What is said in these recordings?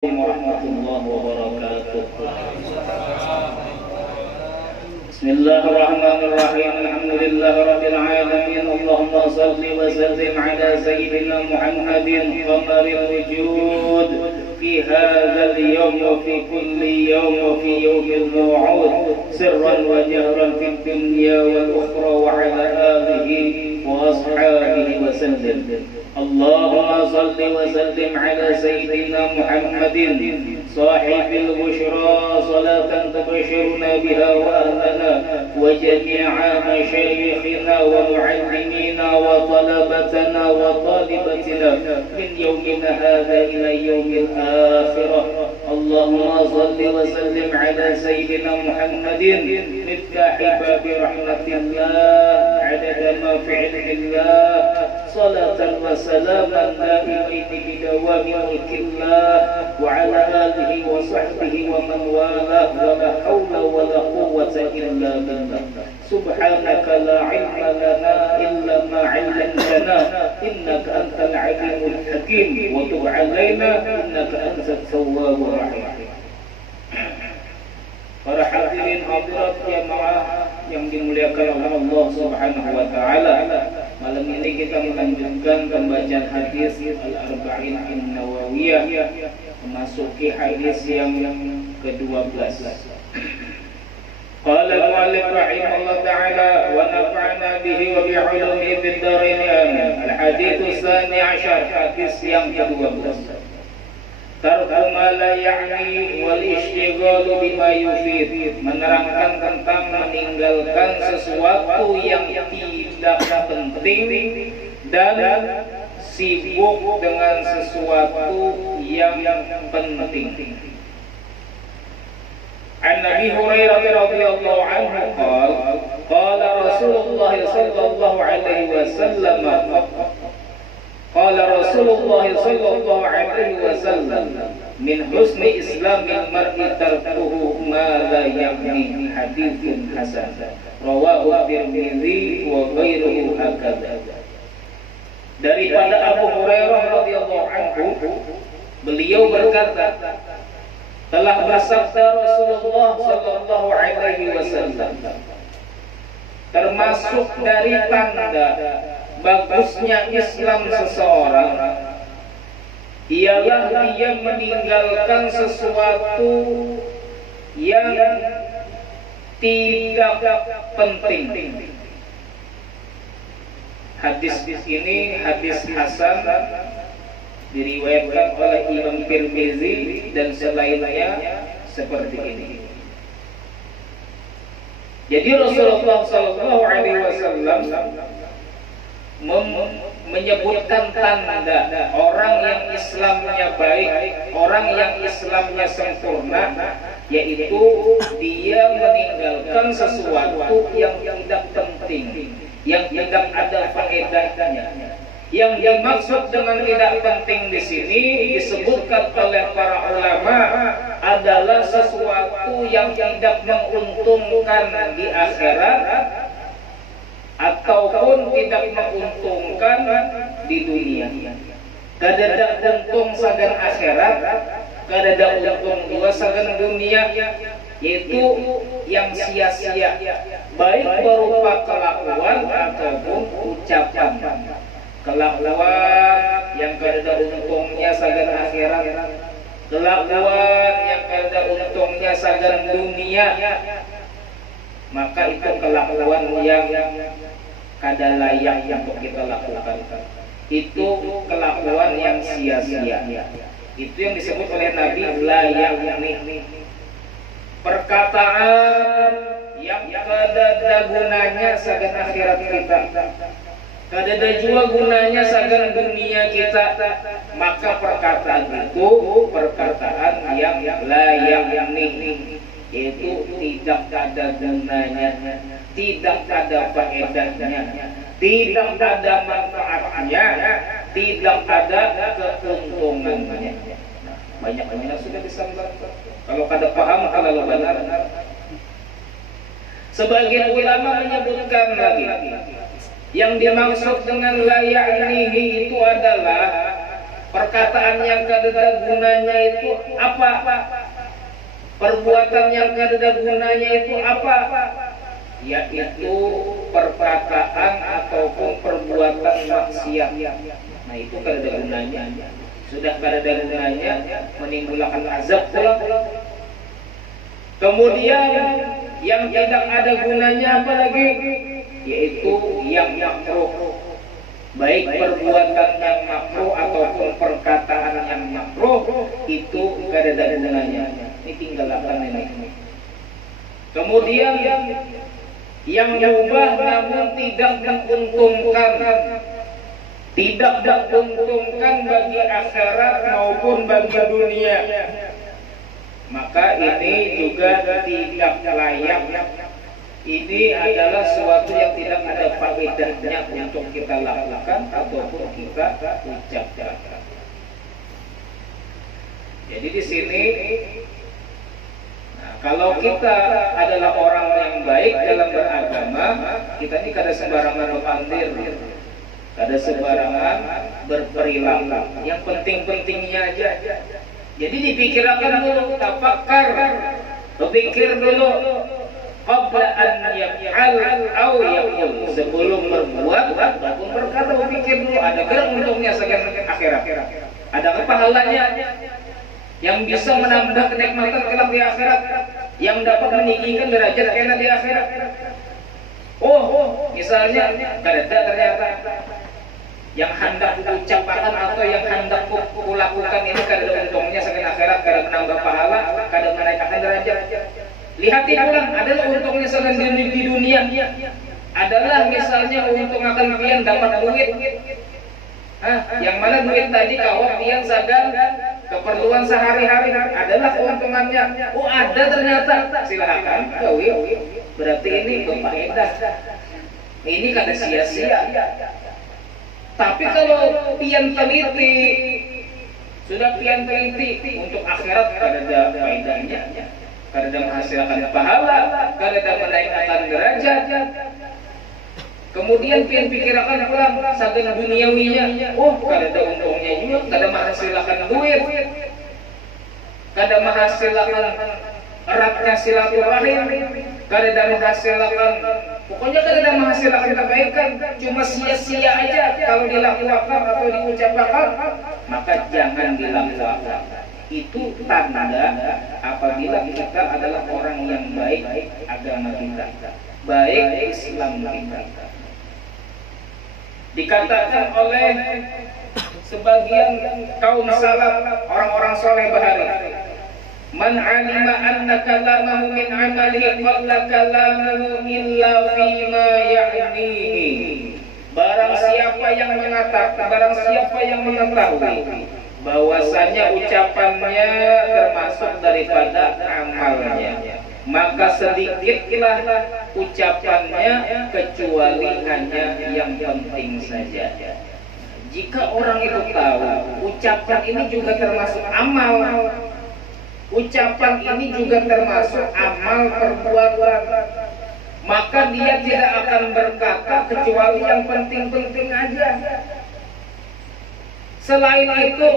warahmatullahi wabarakatuh. Bismillahirrahmanirrahim. Alhamdulillahirabbil alamin. Allahumma shalli wa sallim ala sayyidina Muhammadin qamaril wujud fi hadzal yawm wa fi kulli yawm wa fi yawmil maw'ud sirran wa jahran fid dunya wal ukhra wa ala alihi wa ashabihi wa sallam. Allahumma salli wa sallim ala sayyidina Muhammadin sahibil bushra salatan tubashiruna biha wa ahlana wa jami'a masyayikhina wa mu'allimina wa talabatana wa talibatina min yawmina hadha ila yawmil akhirah. Allahumma salli wa sallim ala sayyidina Muhammadin miftahi babi rahmatillah adada ma fi ilmillah salatan wa salaman daimaini bidawami mulkillah wa ala alihi wa sahbihi wa man walah wa la hawla wa la quwwata illa billah. Subhanaka la ilma lana illa ma 'allamtana innaka antal alimul hakim wa tub 'alaina innaka antat tawwabur rahim. Para hadirin hadirat jamaah yang dimuliakan oleh Allah Subhanahu wa taala, malam ini kita melanjutkan pembacaan hadis Al-Arba'in An-Nawawiyah, memasuki hadis yang ke-12. Qala al-mu'allif rahimahullah ta'ala wa nafa'na bihi wa bi'ulumihi fid dharain amin. Al-hadits tsani 'ashar, hadis yang ke-12. Tarku ma la ya'ni wal ishtighalu bima yufid, menerangkan tentang meninggalkan sesuatu yang tidak penting dan sibuk dengan sesuatu yang penting. An Nabi Hurairah radhiyallahu anhu qala Rasulullah sallallahu alaihi wasallam Qala Rasulullah sallallahu alaihi wasallam min husni islamil mar'i tarkuhu ma la ya'ni. Haditsun hasan rawahu Tirmidzi wa ghairuhu hakadha. Daripada Abu Hurairah radhiyallahu anhu, beliau berkata, telah bersabda Rasulullah sallallahu alaihi wasallam, termasuk dari tanda bagusnya Islam seseorang ialah dia meninggalkan sesuatu yang tidak penting. Hadis ini hadis hasan, diriwayatkan oleh Imam Tirmidzi dan selainnya seperti ini. Jadi Rasulullah sallallahu alaihi wasallam menyebutkan tanda orang yang Islamnya baik, orang yang Islamnya sempurna, yaitu dia meninggalkan sesuatu yang tidak penting, yang tidak ada faedahnya. Yang dimaksud dengan tidak penting di sini disebutkan oleh para ulama adalah sesuatu yang tidak menguntungkan di akhirat ataupun tidak menguntungkan di dunia. Kadada untung sagan akhirat, kadada untung dua sagan dunia, yaitu yang sia-sia, baik berupa kelakuan ataupun ucapan. Kelakuan yang kadada untungnya sagan akhirat, kelakuan yang kadada untungnya sagan dunia, maka itu kelakuan yang kada layak untuk kita lakukan. Itu kelakuan yang sia-sia. Itu yang disebut oleh Nabi layak yakni perkataan yang kada ada gunanya sagan akhirat kita, kada ada juga gunanya sagan dunia kita, maka perkataan itu perkataan yang layak yakni, itu tidak ada gunanya, tidak ada faedahnya, tidak ada manfaatnya, tidak ada keuntungannya. Banyak sudah disampaikan. Kalau kada paham kalau benar. Sebagian ulama menyebutkan lagi, yang dimaksud dengan layak ini itu adalah Perkataan yang kada gunanya itu apa? Perbuatan yang kada gunanya itu apa? Yaitu perkataan ataupun perbuatan maksiat. Nah itu kada gunanya. Sudah kada gunanya, menimbulkan azab pula. Kemudian yang tidak ada gunanya apa lagi? Yaitu yang makruh. Baik perbuatan yang makruh ataupun perkataan yang makruh itu kada ada gunanya. Ini tinggalkan ini. Kemudian yang mubah namun tidak menguntungkan, tidak menguntungkan bagi akhirat maupun bagi dunia, maka ini juga tidak layak. Ini adalah sesuatu yang tidak ada faedahnya untuk kita lakukan ataupun kita ucapkan. Jadi di sini, nah, kalau kita adalah orang yang baik dalam beragama, kita ini kada sembarangan pandir, kada sembarangan berperilaku. Yang penting-pentingnya aja. Jadi dipikirkan dulu, tafakar, berpikir dulu. Qabla an yaf'al aw yaqul, sebelum berbuat ataupun berkata, berpikir dulu ada gerak untungnya sekian akhirat. Ada pahalanya yang bisa menambah kenikmatan kelak di akhirat, yang dapat meninggikan derajat kita di akhirat. Misalnya kada ternyata yang hendak kuucapkan atau yang hendak kulakukan ini kada untungnya sekian akhirat, kada menambah pahala, kada menaikkan derajat. Lihat pulang, adalah untungnya selain di dunia, adalah misalnya untung akan pian dapat duit. Yang mana duit tadi kawat pian sadar keperluan sehari-hari, adalah keuntungannya. Ada ternyata, silakan kawin. Berarti ini berfaedah. Ini kada sia-sia. Tapi kalau pian teliti, sudah pian teliti untuk akhirat kada ada faedahnya. Kada menghasilkan pahala, kada menaikkan derajat. Kemudian pian pikirkan pulang saking duniawinya, kada ada untungnya juga, kada menghasilkan duit, kada menghasilkan eratnya silaturahim, kada menghasilkan, pokoknya kada menghasilkan kebaikan, cuma sia-sia aja kalau dilakukan atau diucapkan, maka jangan dilakukan. Itu tanda apabila kita adalah orang yang baik agama kita, baik Islam kita. Dikatakan oleh sebagian kaum salaf, orang-orang soleh bahari, man alima anna kalamahu min amalihi qalla kalamuhu illa fima ya'nihi. Barang siapa yang mengetahui bahwasanya ucapannya termasuk daripada amalnya, maka sedikitlah ucapannya kecuali hanya yang penting saja. Jika orang itu tahu ucapan ini juga termasuk amal, ucapan ini juga termasuk amal perbuatan, maka dia tidak akan berkata kecuali yang penting-penting aja. Selain itu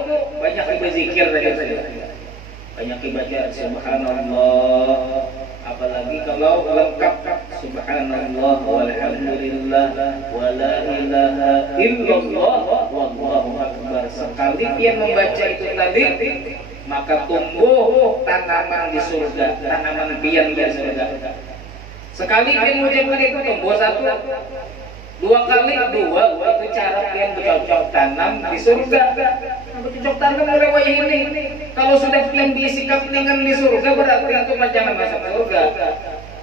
banyak berzikir saja, banyak baca subhanallah, apalagi kalau lengkap subhanallah walhamdulillah wala ilaha illallah wallahu akbar. Sekali dia membaca itu tadi, maka tumbuh tanaman di surga, tanaman pian di surga. Sekali dia mengucapkan itu tumbuh satu, dua kali, itu cara pian bercocok tanam di surga. Bercocok tanam mulai ini. Kalau sudah pian disikap lingan di surga, berarti itu jangan masuk surga.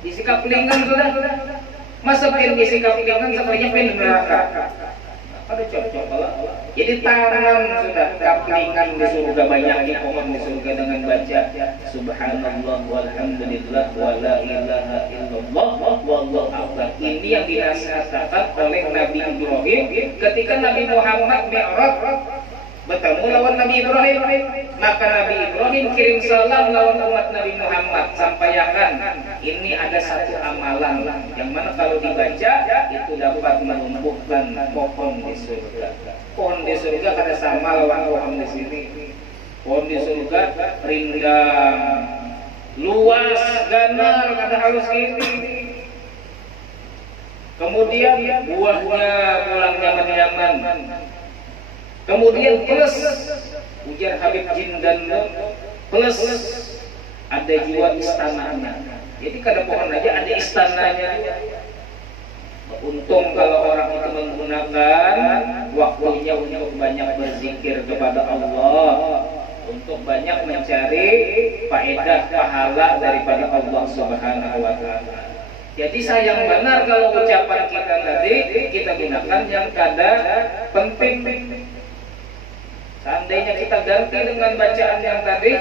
Disikap lingan sudah, masa pian disikap lingan sepertinya pian neraka. Ada cocok lah. Jadi tanam sudah kaplingan di surga, banyak di pohon di surga dengan baca subhanallah walhamdulillah wala ilaha illallah wallahu akbar. Ini yang dinasihatkan oleh Nabi Ibrahim ketika Nabi Muhammad Mi'raj bertemu lawan Nabi Ibrahim. Maka Nabi Ibrahim kirim salam lawan umat Nabi Muhammad, sampaikan ini ada satu amalan yang mana kalau dibaca itu dapat menumbuhkan pohon di surga. Pohon di surga kada sama lawan pohon di sini. Pohon di surga rindang, luas, ganar, kada halus ini. Kemudian buahnya pulang nyaman-nyaman. Kemudian plus ujar Habib Jindan, plus ada juga istananya. Jadi kada pohon aja ada istananya. Untung kalau orang itu menggunakan waktunya untuk banyak berzikir kepada Allah, untuk banyak mencari faedah pahala daripada Allah Subhanahu wa taala. Jadi sayang benar kalau ucapan kita tadi kita gunakan yang kada penting. Seandainya kita ganti dengan bacaan yang tadi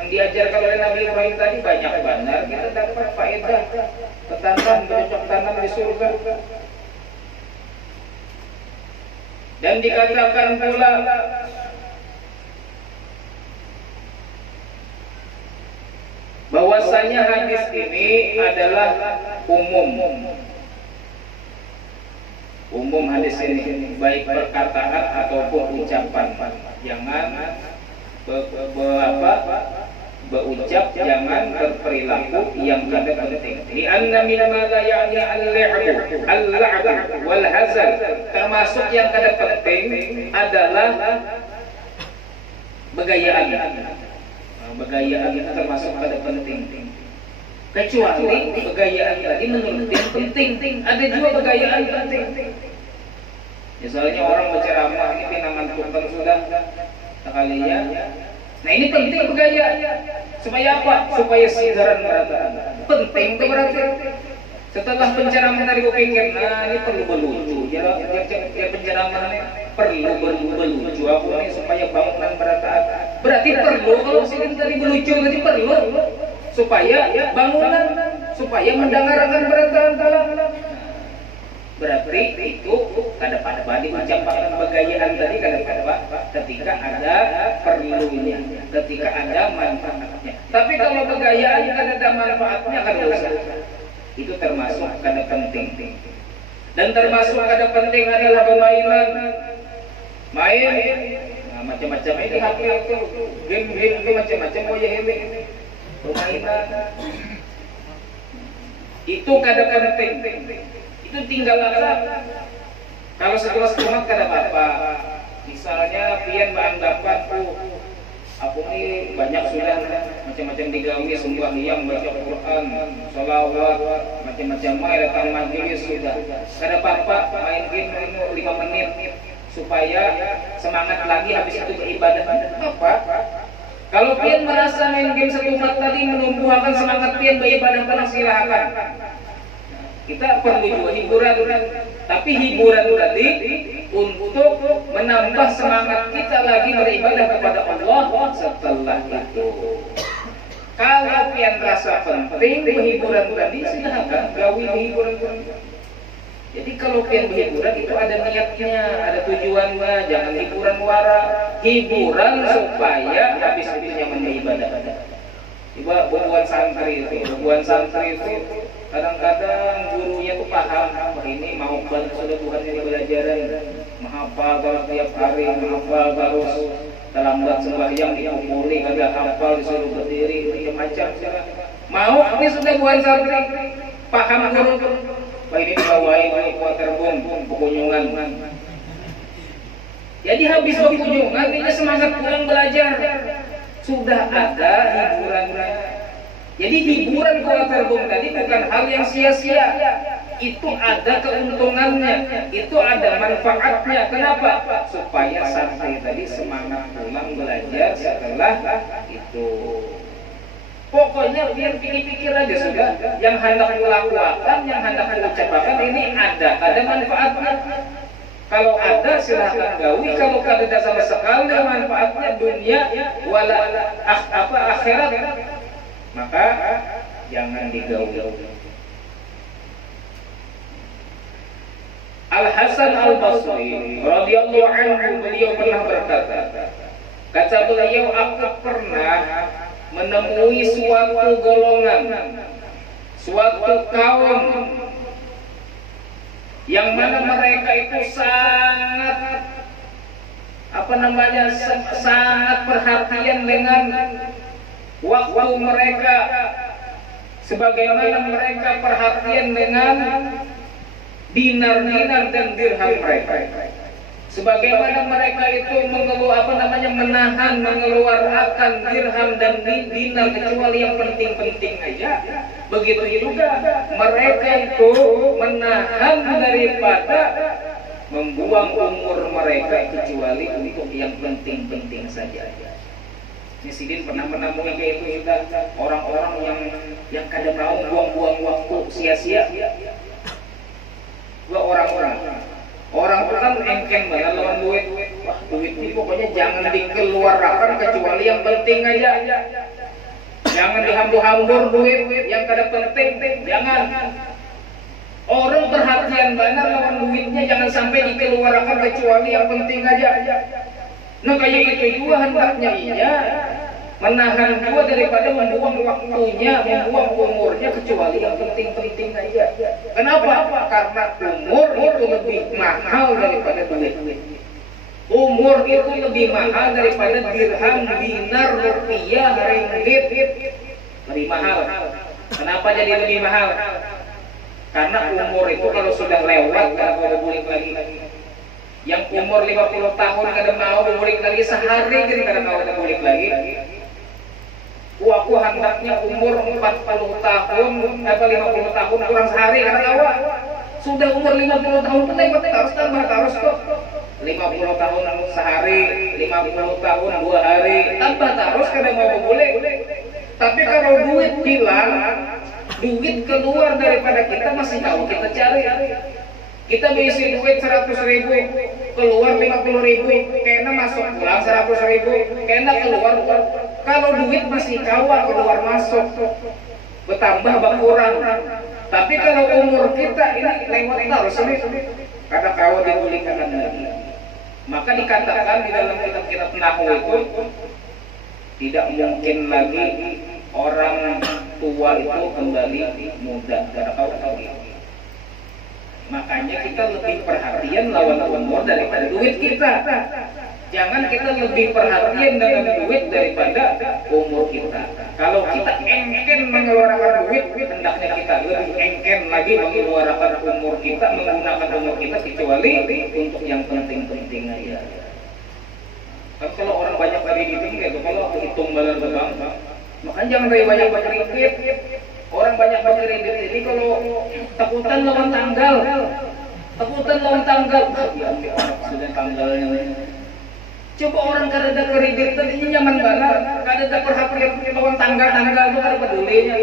yang diajarkan oleh Nabi Ibrahim tadi, banyak benar kita dapat faedah, ketanam, bercocok tanam di surga. Dan dikatakan pula bahwasanya hadis ini adalah umum hadis ini, baik perkataan ataupun ucapan. Jangan berucap, jangan berperilaku yang kada penting. Di anna min ma la ya'ni al-la'b wal hazal, termasuk yang kada penting adalah begayaan. Begayaan itu termasuk pada penting. Kecuali begayaan tadi menurut yang penting. Ada juga begayaan penting. Misalnya orang berceramah ini pinangan tukang sudah sekalinya. Nah ini penting begaya. Supaya apa? Supaya sigaran merata. Penting itu berarti. Setelah penceramaan tadi gue pikir, nah ini perlu berlucu. Ya penceramaan ini perlu berlucu. Aku ini supaya bangunan berantakan. Berarti perlu kalau sini tadi berlucu tadi perlu supaya bangunan, supaya mendengarkan berantakan. Berarti itu kada pada diucapkan begayaan tadi kada pada ketika ada perlunya, ketika ada manfaatnya. Tapi kalau begayaan kada ada manfaatnya kada usah. Itu termasuk kada penting. Dan termasuk kada penting adalah permainan. Main macam-macam ini HP itu, game itu macam-macam ini. Permainan itu kada penting. Itu tinggal apa? Kalau setelah sekolah kada apa-apa. Misalnya pian beranggapan aku ini banyak sudah macam-macam digawi, sembahyang, baca Quran, sholawat, macam-macam main datang majelis sudah. Kada apa-apa main game 5 menit supaya semangat lagi habis itu beribadah. Apa? Kalau pian merasa main game 1 menit tadi menumbuhkan semangat pian beribadah, silakan. Kita perlu juga hiburan, tapi hiburan tadi untuk menambah semangat kita lagi beribadah kepada Allah setelah itu. Kalau pian rasa penting hiburan tadi, silakan gawi hiburan. Jadi kalau pian berhiburan itu ada niatnya, ada tujuannya, jangan hiburan wara, hiburan supaya habis itu nyaman beribadah. Coba bubuan santri itu kadang-kadang gurunya tuh paham, ini mau bantu sudah Tuhan ini belajaran, menghafal terus tiap hari, menghafal terus dalam buat sembahyang dipukuli, kagak hafal disuruh berdiri, macam-macam. Mau ini sudah buat santri, paham guru, ini dibawain buat terbung, pekunjungan. Jadi habis pekunjungan dia semangat pulang belajar. Sudah ada hiburannya. Jadi hiburan kalau terbung tadi bukan hal yang sia-sia. Itu ada keuntungannya, itu ada manfaatnya. Kenapa? Supaya santri tadi semangat pulang belajar setelah itu. Pokoknya biar pikir-pikir aja sudah. Yang hendak kulakukan, yang hendak diucapkan ini ada manfaatnya. Kalau ada silahkan gawi, kalau tidak sama sekali manfaatnya dunia wala akhirat, maka jangan digawi. Al Hasan Al Basri radhiyallahu anhu beliau pernah berkata, Kata beliau, aku pernah menemui suatu golongan, suatu kaum yang mana mereka itu sangat sangat perhatian dengan waktu mereka, sebagaimana mereka perhatian dengan dinar-dinar dan dirham mereka. Sebagaimana mereka itu menahan mengeluarkan dirham dan dinar kecuali yang penting-penting aja. Begitu juga mereka itu menahan daripada membuang umur mereka kecuali untuk yang penting-penting saja. Sidin pernah menemui kayak itu juga orang-orang yang kadang mau buang-buang waktu sia-sia. Dua orang kan engken banget lawan duit. Wah, duit ini pokoknya jangan dikeluarkan kecuali yang penting aja. Jangan dihambur-hambur duit yang kada penting, jangan. Orang perhatian banget lawan duitnya, jangan sampai dikeluarkan kecuali yang penting aja. Nah kayak itu juga hendaknya menahan juga daripada membuang waktunya, membuang umurnya kecuali yang penting-penting aja. Kenapa? Karena umur itu lebih mahal daripada duit. Umur itu lebih mahal daripada dirham, dinar, rupiah, ringgit. Lebih mahal. Kenapa jadi lebih mahal? Karena umur itu kalau sudah lewat kalau balik lagi. Yang umur 50 tahun kadang mau balik lagi sehari jadi kadang mau balik lagi. Aku hendaknya umur 40 tahun atau 50 tahun kurang sehari karena awak sudah umur 50 tahun pun harus tambah terus kok. 50 tahun sehari, 50 tahun 2 hari tambah terus kadang mau boleh. Tapi kalau duit hilang, duit keluar daripada kita masih tahu kita cari. Kita bisi duit 100.000, keluar 50.000, kena masuk pulang 100.000, kena keluar. Kalau duit masih kawal keluar masuk, bertambah berkurang. Tapi kalau umur kita ini lewat terus ini, kadang kawal dipulihkan lagi. Maka dikatakan di dalam kitab-kitab Nahwu itu tidak mungkin lagi orang tua itu kembali muda. Karena kau tahu ini. Makanya kita lebih perhatian lawan umur daripada duit kita. Jangan kita lebih perhatian dengan duit daripada umur kita. Kalau kita engken mengeluarkan duit, hendaknya kita lebih engken lagi mengeluarkan umur kita, menggunakan umur kita kecuali untuk yang penting-penting aja. Kan kalau orang banyak kredit gitu, kalau hitung balan bang, makanya jangan banyak kredit. Orang banyak kredit ini kalau takutan lawan tanggal. Ya sudah tanggalnya. Coba orang kada ada kredit tadi nyaman banget, kada ada perhatian lawan tanggal itu kada pedulinya.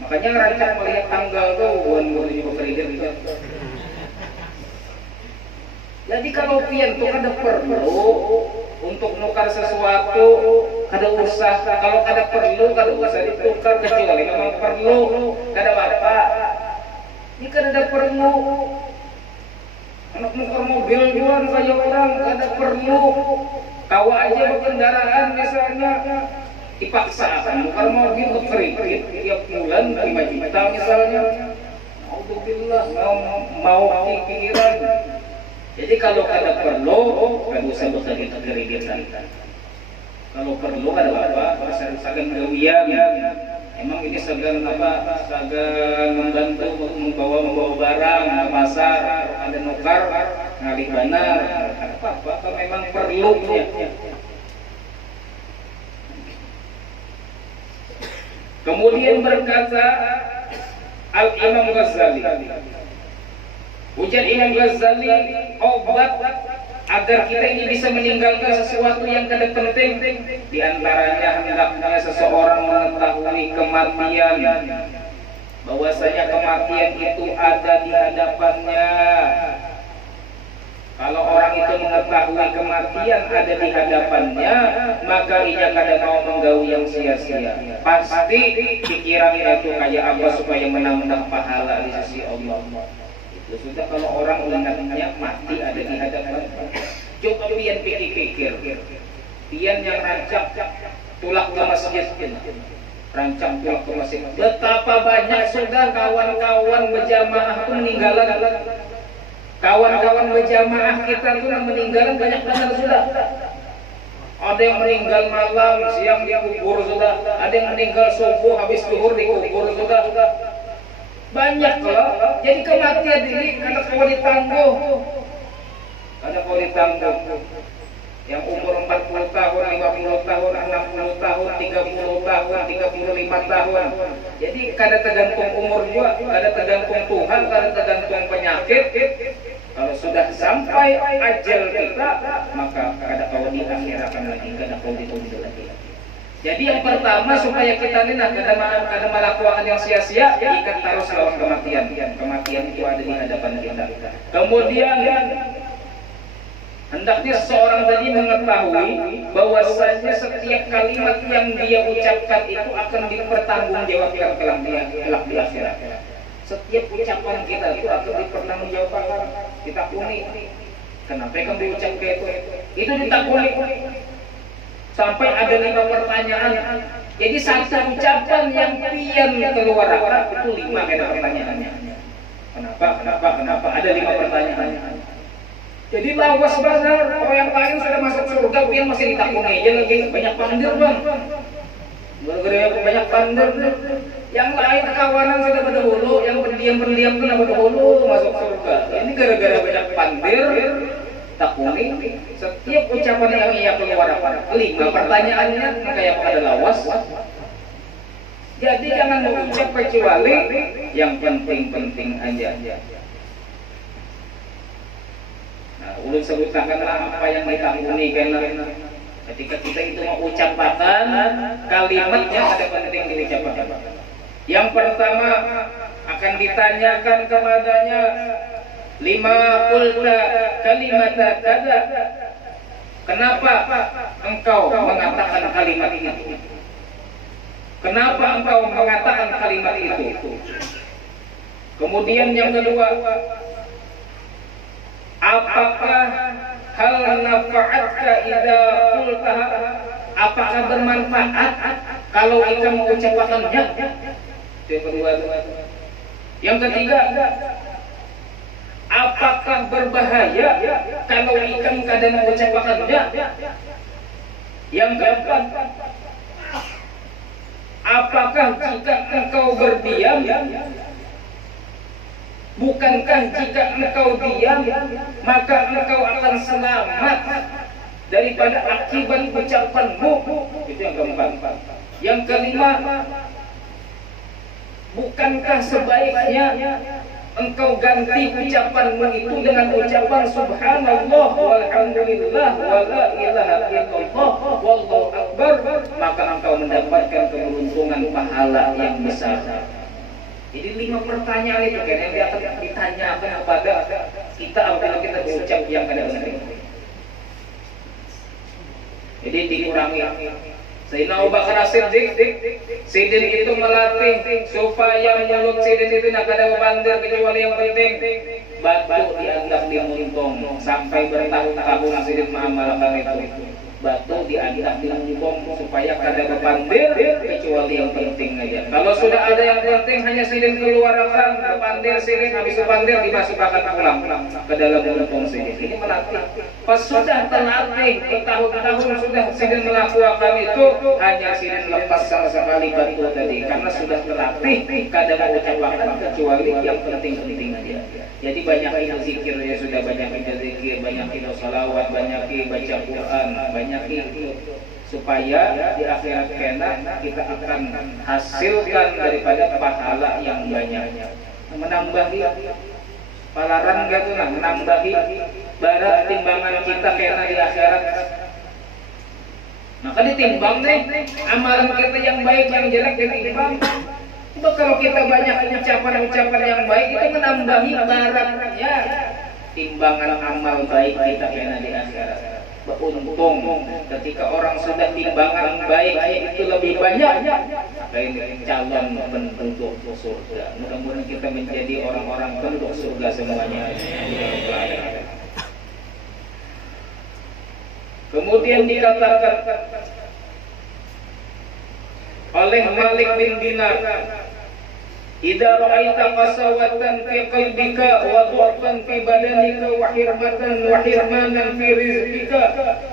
Makanya rancang melihat tanggal tuh bukan juga kredit gitu. Jadi kalau pian tuh kada perlu untuk nukar sesuatu, kada usah. Kalau kada perlu, kada usah ditukar kecuali memang perlu. Kada apa. Ini kada perlu. Anak nukar mobil juga kayak orang kada perlu. Kawa aja berkendaraan misalnya dipaksa nukar mobil ke kredit tiap bulan 5 juta misalnya. Alhamdulillah mau pikiran. Jadi kalau kada perlu, kada usah kita kreditan. Kalau perlu kada apa, sagan gawian. Emang ini sagan membantu membawa barang ke pasar, ada nukar, ngalih benar, apa kalau memang perlu ya. Kemudian berkata Al-Imam Ghazali, ujar Imam Ghazali, obat agar kita ini bisa meninggalkan sesuatu yang kada penting, diantaranya hendaknya seseorang mengetahui kematian, bahwasanya kematian itu ada di hadapannya. Kalau orang itu mengetahui kematian ada di hadapannya, maka ia kada mau menggawi yang sia-sia. Pasti pikirannya itu kayak apa supaya menambah pahala di sisi Allah. Sudah kalau orang ingatnya mati ada di hadapan, coba pian pikir-pikir pian yang rancang tulak ke masjid, rancang tulak ke masjid. Betapa banyak sudah kawan-kawan berjamaah itu meninggalan, kawan-kawan berjamaah kita itu meninggalan banyak banget sudah. Ada yang meninggal malam, siang dikubur sudah. Ada yang meninggal subuh, habis zuhur dikubur sudah. Banyak kalau. Jadi kematian ini kada kau ditangguh. Kada kau ditangguh. Yang umur 40 tahun, 50 tahun, 60 tahun, 30 tahun, 35 tahun. Jadi kada tergantung umur juga, kada tergantung Tuhan, kada tergantung penyakit. Kalau sudah sampai ajal kita, maka kada kau diakhirkan lagi, kada kau ditunggu lagi. Jadi yang pertama supaya kita ini kada melakukan yang sia-sia, ikat terus lawan kematian. Kematian itu ada di hadapan kita. Kemudian hendaknya seorang tadi mengetahui bahwasanya setiap kalimat yang dia ucapkan itu akan dipertanggungjawabkan kelak di akhirat. Setiap ucapan kita itu akan dipertanggungjawabkan. Kita kuni. Kenapa kamu diucapkan itu? Itu ditakuni. Sampai ada 5 pertanyaan. Jadi satu ucapan yang pian keluar itu 5 ada pertanyaannya. Kenapa? Ada 5 pertanyaan. Jadi lawas benar. Orang yang lain sudah masuk surga, pian masih ditakuni. Jadi banyak pandir bang. Gara-gara banyak pandir. Yang lain kawanan sudah berdahulu, yang pendiam-pendiam pun berdahulu masuk surga. Ini gara-gara banyak pandir, takuni. Setiap ucapan yang ia keluar 5 pertanyaannya kayak pada lawas. Jadi jangan mengucap kecuali yang penting-penting aja. Nah, ulun sebutkanlah apa yang ditakuni karena ketika kita itu mau ucapkan kalimatnya ada penting diucapkan. Yang pertama akan ditanyakan kepadanya 5 qulta kalimata kada. Kenapa engkau mengatakan kalimat itu? Kenapa engkau mengatakan kalimat itu? Kemudian yang kedua, apakah hal nafa'atka idza qultaha? Apakah bermanfaat kalau engkau mengucapkannya? Yang kedua. Yang ketiga, apakah berbahaya kalau engkau kadang mengucapkannya? Yang keempat, apakah jika engkau berdiam, bukankah jika engkau diam maka engkau akan selamat daripada akibat ucapanmu? Itu yang keempat. Yang kelima, bukankah sebaiknya engkau ganti ucapanmu itu dengan ucapan subhanallah walhamdulillah wala ilaha illallah wallahu akbar, maka engkau mendapatkan keberuntungan pahala yang besar. Jadi 5 pertanyaan itu kan yang akan ditanyakan kepada kita apabila kita berucap yang kada benar. Jadi dikurangi. Sayyidina Abu Bakar As-Siddiq, Sidin itu melatih supaya mulut Sidin itu tidak ada bandar kecuali yang penting. Batu dianggap dimuntung sampai bertahun-tahun Sidin mengamalkan itu. Batu dianggap dimuntung supaya kada berbandir kecuali yang penting aja. Kalau sudah ada yang penting hanya Sidin keluarkan berbandir Sidin, habis berbandir dimasukkan pulang ke dalam muntung Sidin. Ini melatih. Pas sudah terlatih bertahun-tahun sudah Sidin melakukan itu, hanya Sidin lepas sama sekali batu tadi karena sudah terlatih kada mengucapkan kecuali yang penting-penting aja. Jadi banyak itu zikir ya, sudah banyak itu zikir, banyak itu salawat, banyak itu baca Quran, banyak itu supaya di akhirat kena kita akan hasilkan daripada pahala yang banyak, menambahi palaran gitu nah, menambahi barat timbangan kita kena di akhirat. Maka ditimbang nih amalan kita yang baik yang jelek ditimbang. Coba kalau kita banyak ucapan-ucapan yang baik itu menambahi baratnya timbangan amal baik kita kena di akhirat. Beruntung ketika orang sudah timbangan baik itu lebih banyak, maka ini calon penduduk surga. Mudah-mudahan kita menjadi orang-orang penduduk surga semuanya. Kemudian dikatakan oleh Malik bin Dinar, "Idza ra'aita qasawatan fi qalbika wa du'fan fi badanika wa hirmanan fi rizqika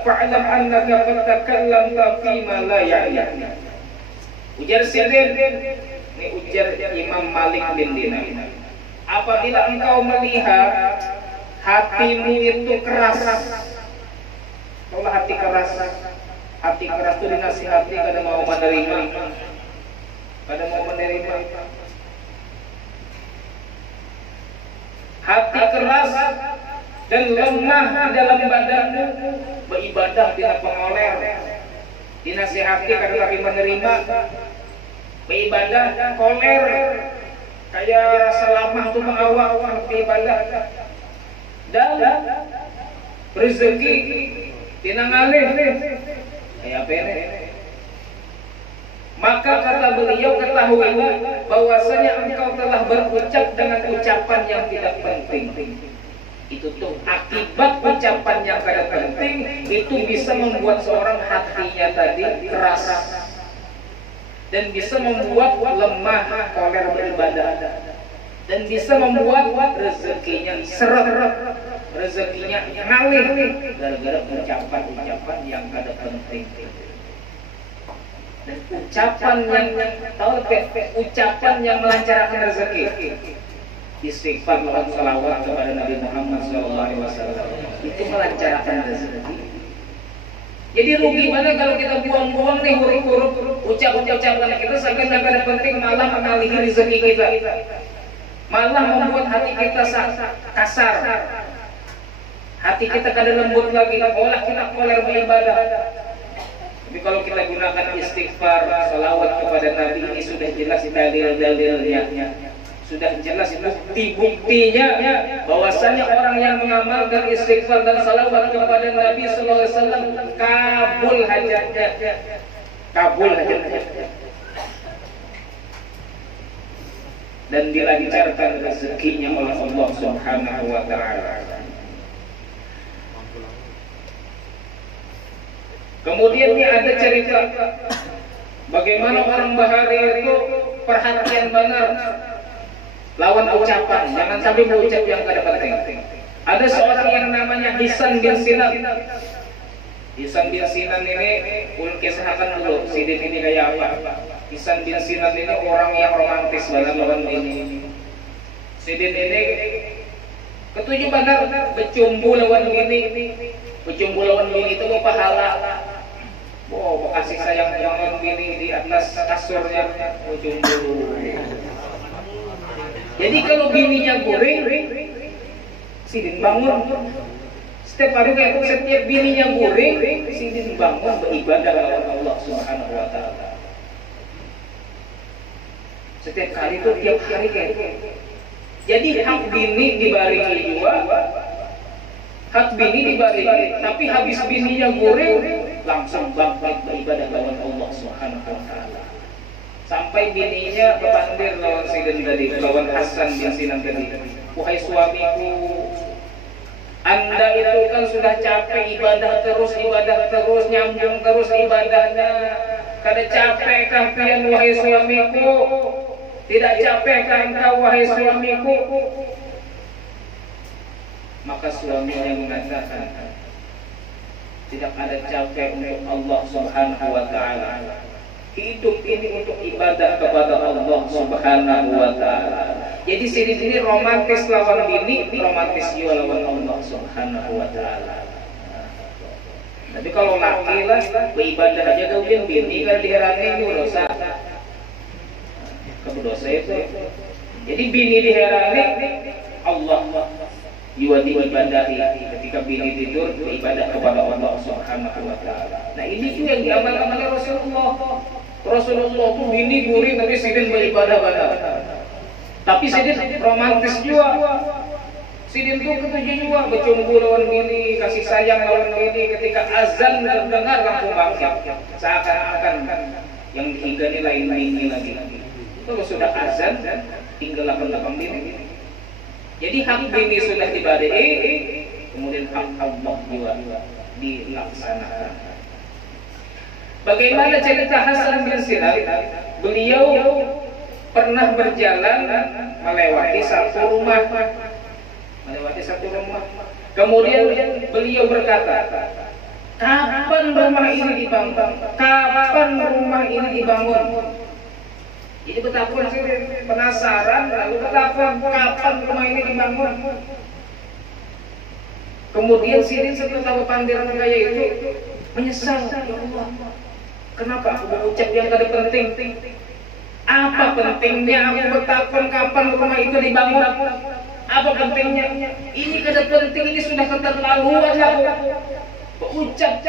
fa'lam annaka qad takallamta fi ma la ya'ni." Ujar Sidin, ini ujar Imam Malik bin Dinar, apabila engkau melihat hatimu itu keras, kalau hati keras itu dinasihati kada mau menerima, hati keras dan lemah di dalam badanmu, beribadah tidak pengoler, dinasihati kada lagi menerima, beribadah koler, kayak rasa lamah itu mengawal beribadah, dan rezeki tinangalih kayak apa ini. Maka kata beliau, ketahuilah bahwasanya engkau telah berucap dengan ucapan yang tidak penting. Itu tuh akibat ucapan yang tidak penting, itu bisa membuat seorang hatinya tadi keras dan bisa membuat lemah koler beribadah, dan bisa membuat rezekinya seret, rezekinya ngalih gara-gara ucapan-ucapan yang kada penting. Dan ucapan yang melancarkan rezeki, istighfar dan salawat kepada Nabi Muhammad SAW, itu melancarkan rezeki. Jadi rugi mana kalau kita buang-buang nih huruf-huruf ucapan kita sampai kada penting, malah mengalihi rezeki kita, malah membuat hati kita kasar, hati kita kada lembut lagi, olah kita koler beribadah. Tapi kalau kita gunakan istighfar, salawat kepada Nabi, ini sudah jelas dalil-dalilnya, sudah jelas bukti-buktinya bahwasanya orang yang mengamalkan istighfar dan salawat kepada Nabi sallallahu alaihi wasallam kabul hajatnya, dan dilancarkan rezekinya oleh Allah Subhanahu wa taala. Kemudian ini ada cerita bagaimana orang Bahari itu perhatian benar lawan ucapan, jangan sampai mengucap yang kada penting. Ada seorang yang namanya Hisan bin Sinan. Hisan bin Sinan ini ulun kisahkan dulu Sidin ini kayak apa. Hisan bin Sinan ini orang yang romantis banget lawan ini. Sidin ini ketujuh benar bercumbu lawan bini. Bercumbu lawan bini itu mau pahala. Wow, kasih sayang lawan bini di atas kasurnya bercumbu. Jadi kalau bininya guring, Sidin bangun. Setiap bininya guring, Sidin bangun beribadah kepada Allah Subhanahu wa taala. Setiap kali itu tiap hari kayak itu. Jadi hak bini dibaringi juga, hak bini dibaringi, tapi habis bininya guring, langsung bangkit beribadah kepada Allah Subhanahu wa taala. Sampai bininya berpandir lawan Sidin tadi, lawan Hasan bin Sinan tadi. Wahai suamiku, Anda itu kan sudah capek ibadah terus, nyambung terus ibadahnya. Kada capek kah pian wahai suamiku? Tidak capek kah engkau wahai suamiku? Maka suaminya mengatakan, tidak ada capek untuk Allah Subhanahu wa taala. Hidup ini untuk ibadah kepada Allah Subhanahu wa taala. Jadi sini romantis lawan bini, romantis juga lawan Allah Subhanahu wa taala. Tapi kalau laki lah beribadah aja kau bini kan diherani dosa. Keberdosa itu. Jadi bini diherani, Allah juga diibadahi. Ketika bini tidur beribadah kepada Allah Subhanahu wa taala. Nah ini juga yang diamalkan oleh Rasulullah. Rasulullah itu bini guring tapi Sidin beribadah pada. Tapi Sidin romantis juga. Sidin itu ketujuh juga bercumbu lawan bini, kasih sayang lawan bini. Ketika azan terdengar langsung bangkit, seakan-akan yang diingani lain bini lagi. Kalau sudah azan tinggal lapan bini. Jadi hak bini sudah dibadai, kemudian hak Allah juga. dilaksanakan. Bagaimana cerita Hasan bin Sinak? Beliau pernah berjalan melewati satu rumah. Kemudian beliau berkata, kapan rumah ini dibangun? Kapan rumah ini dibangun? Jadi betapa penasaran, lalu betapa kapan rumah ini dibangun. Kemudian Sirin setelah pandiran kaya itu menyesal, ya Allah, kenapa aku berucap yang tadi penting? Apa pentingnya aku bertakon kapan rumah itu dibangun? Apa pentingnya? Ini kada penting, ini sudah keterlaluan aku berucap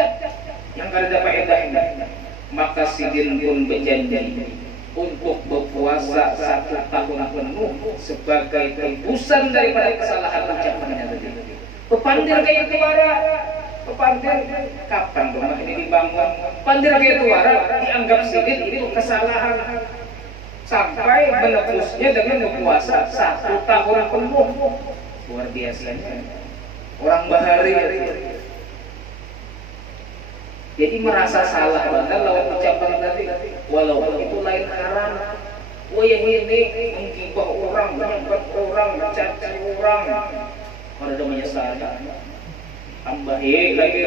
yang kada faedahnya. Maka Sidin pun berjanji untuk berpuasa 1 tahun penuh sebagai tebusan daripada kesalahan ucapannya tadi. Pepandir kayak tuara, pepandir kapan rumah ini dibangun? Pandir kayak tuara dianggap Sidin itu kesalahan sampai menebusnya dengan berpuasa 1 tahun penuh. Luar biasanya orang bahari. Jadi merasa salah bahkan lawan ucapan tadi, walaupun itu lain haram. Oh yang ini menggibah orang, menyebut orang, mencaci orang, ada menyesal. Tambah lagi.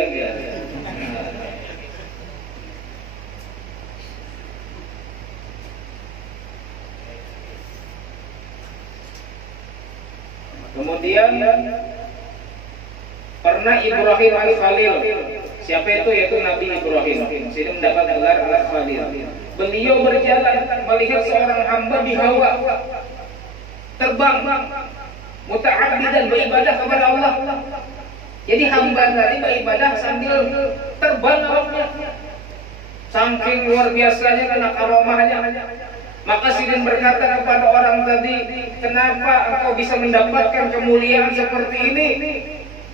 Kemudian pernah Ibrahim al-Khalil. Siapa itu? Yaitu Nabi Ibrahim. Sini mendapat gelar al-Khalil. Beliau berjalan melihat seorang hamba di hawa terbang muta'abbidan beribadah kepada Allah. Jadi hamba tadi beribadah sambil terbang awaknya. Saking luar biasanya karena karomahnya. Maka Sidin berkata kepada orang tadi, kenapa engkau bisa mendapatkan kemuliaan seperti ini,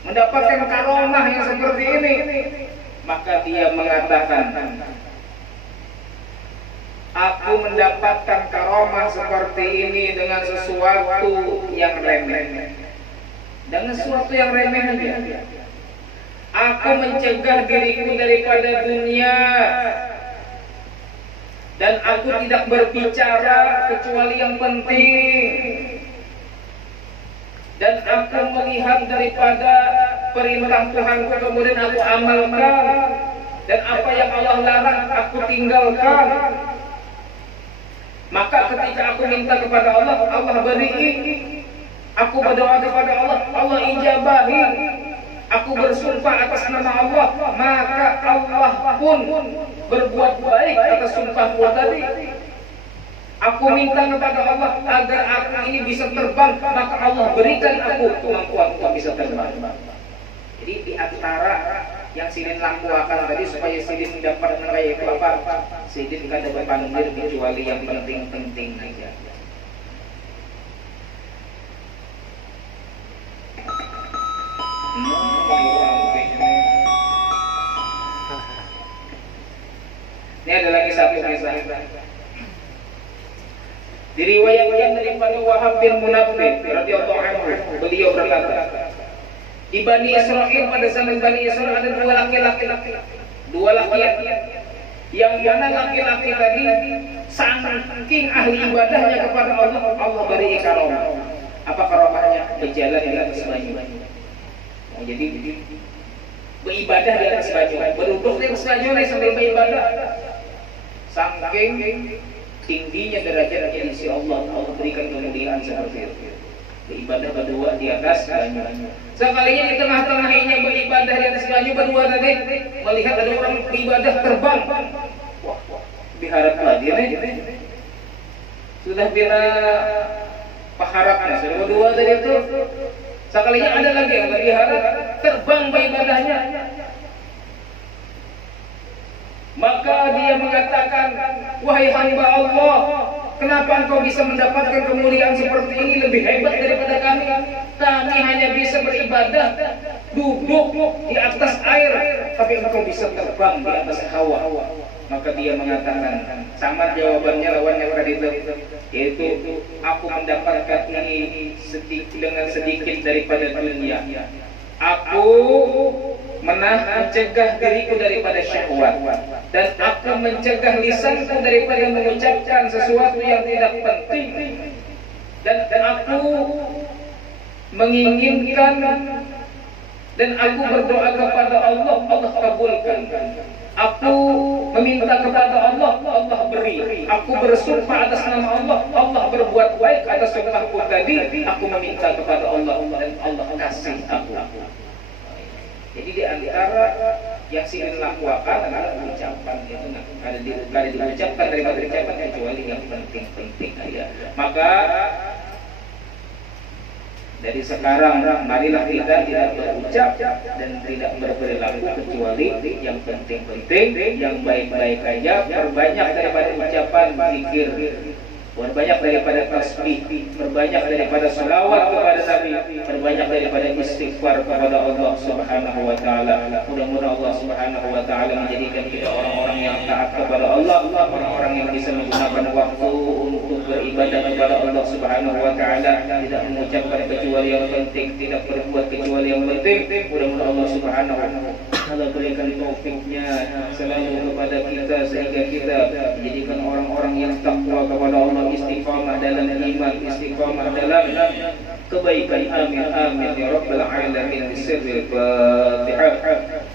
mendapatkan karomah yang seperti ini? Maka dia mengatakan, aku mendapatkan karomah seperti ini dengan sesuatu yang remeh. Dengan sesuatu yang remeh aja. Aku mencegah diriku daripada dunia. Dan aku tidak berbicara kecuali yang penting. Dan aku melihat daripada perintah Tuhanku kemudian aku amalkan. Dan apa yang Allah larang aku tinggalkan. Maka ketika aku minta kepada Allah, Allah beri. Aku berdoa kepada Allah, Allah ijabahi. Aku bersumpah atas nama Allah, maka Allah pun berbuat baik atas sumpahku tadi. Aku minta kepada Allah agar aku ini bisa terbang, maka Allah berikan aku kemampuan untuk bisa terbang. Jadi di antara yang Sidin lakukan tadi supaya Sidin dapat meraih itu apa? Sidin kan dapat pandir kecuali yang penting-penting aja. Ini ada lagi satu kisah. Diriwayatkan daripada Wahab bin Munabbih radhiyallahu anhu, beliau berkata, di Bani Israil pada zaman Bani Israil ada dua laki-laki yang mana laki-laki tadi saking ahli ibadahnya kepada Allah, Allah beri karomah. Apa karomahnya? Berjalan di atas banyu. Jadi beribadah di atas banyu, berduduk di atas banyu sambil beribadah. Saking tingginya derajat di sisi Allah, Allah berikan kemuliaan seperti itu. Beribadah berdua di atas banyu. Sekalinya di tengah-tengahnya beribadah di atas banyu berdua tadi, melihat ada orang beribadah terbang. Wah, diharap lagi nih. Sudah bila paharapnya, sudah berdua tadi itu. Sekalinya ada lagi yang diharap terbang beribadahnya. Maka dia mengatakan, wahai hamba Allah, kenapa engkau bisa mendapatkan kemuliaan seperti ini, lebih hebat daripada kami? Kami hanya bisa beribadah duduk di atas air, tapi engkau bisa terbang di atas hawa. Maka dia mengatakan, sama jawabannya lawan yang tadi itu, yaitu aku mendapatkan ini dengan sedikit daripada dunia. Aku mencegah diriku daripada syahwat, dan aku mencegah lisanku daripada mengucapkan sesuatu yang tidak penting, dan aku menginginkan dan aku berdoa kepada Allah, Allah kabulkan. Aku meminta kepada Allah, Allah beri. Aku bersumpah atas nama Allah, Allah berbuat baik atas sumpahku tadi. Aku meminta kepada Allah dan Allah kasih aku. Jadi di antara yang sering lakukan adalah ucapan itu, ada diucapkan daripada ucapan kecuali yang penting-penting aja. Maka dari sekarang marilah kita tidak berucap dan tidak berperilaku kecuali yang penting-penting, yang baik-baik aja. Perbanyak daripada ucapan zikir, perbanyak daripada tasbih, perbanyak daripada salawat kepada Nabi, perbanyak daripada istighfar kepada Allah Subhanahu wa taala. Mudah-mudahan Allah Subhanahu wa taala menjadikan kita orang-orang yang taat kepada Allah, orang-orang yang bisa menggunakan waktu untuk beribadah kepada Allah Subhanahu wa taala, tidak mengucapkan kecuali yang penting, tidak berbuat kecuali yang penting. Mudah-mudahan Allah Subhanahu wa taala berikan taufiknya selalu kepada kita sehingga kita menjadikan orang-orang yang takwa kepada Allah, istiqamah dalam iman, istiqamah dalam kebaikan. Amin amin ya rabbal alamin. Bismillahirrahmanirrahim.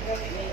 Kemarin